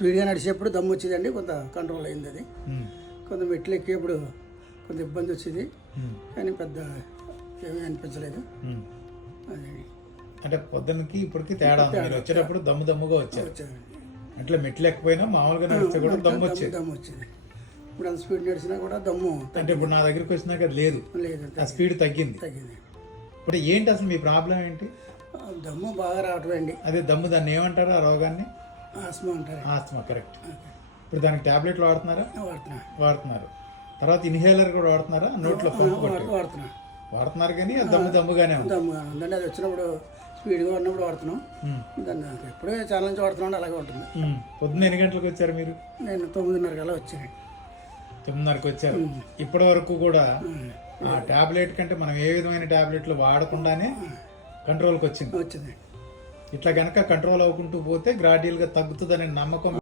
స్పీడ్గా నడిచేప్పుడు దమ్ము వచ్చేదండి, కొంత కంట్రోల్ అయింది అది. కొంత మెట్లు ఎక్కేప్పుడు కొంత ఇబ్బంది వచ్చేది, కానీ పెద్ద ఏమీ అనిపించలేదు. అది అంటే పొద్దున్నకి ఇప్పటికి తేడా ఉంది. మీరు వచ్చేటప్పుడు దమ్ముగా వచ్చారు. వచ్చాదండి, అంటే మెట్లు ఎక్కిపోయినా మామూలుగా నడిస్తే కూడా దమ్ము వచ్చేది. దమ్ము వచ్చేది. ఇప్పుడు అంత స్పీడ్ నడిచినా కూడా దమ్ము అంటే ఇప్పుడు నా దగ్గరికి వచ్చినాక అది లేదు, లేదు, ఆ స్పీడ్ తగ్గింది. తగ్గింది. ఇప్పుడు ఏంటి అసలు మీ ప్రాబ్లం ఏంటి? దమ్ము బాగా రావటం అండి. అదే దమ్ము, దాన్ని ఏమంటారు ఆ రోగాన్ని? ఆస్మా అంటారు. Asthma, correct. ఇప్పుడు దానికి టాబ్లెట్లు వాడుతున్నారా? వాడుతున్నారు. తర్వాత ఇన్హేలర్ కూడా వాడుతున్నారా? నోట్లో పంపు కొట్టి వాడుతున్నారు, కానీ అది దమ్ముగానే ఉంది. దమ్ముగా ఉందండి. అది వచ్చినప్పుడు స్పీడ్గా ఉన్నప్పుడు వాడుతున్నాం. దాన్ని ఎప్పుడూ చాలా నుంచి వాడుతున్నాం, అలాగే ఉంటుంది. పొద్దున్న ఎన్ని గంటలకు వచ్చారు మీరు? నేను 9:30 కల్లా వచ్చాను. 9:30కి వచ్చారు. ఇప్పటి వరకు కూడా ఆ టాబ్లెట్ కంటే మనం ఏ విధమైన టాబ్లెట్లు వాడకుండానే కంట్రోల్కి వచ్చింది. వచ్చింది. ఇట్లా కనుక కంట్రోల్ అవ్వకుంటూ పోతే గ్రాడ్యువల్గా తగ్గుతుందనే నమ్మకం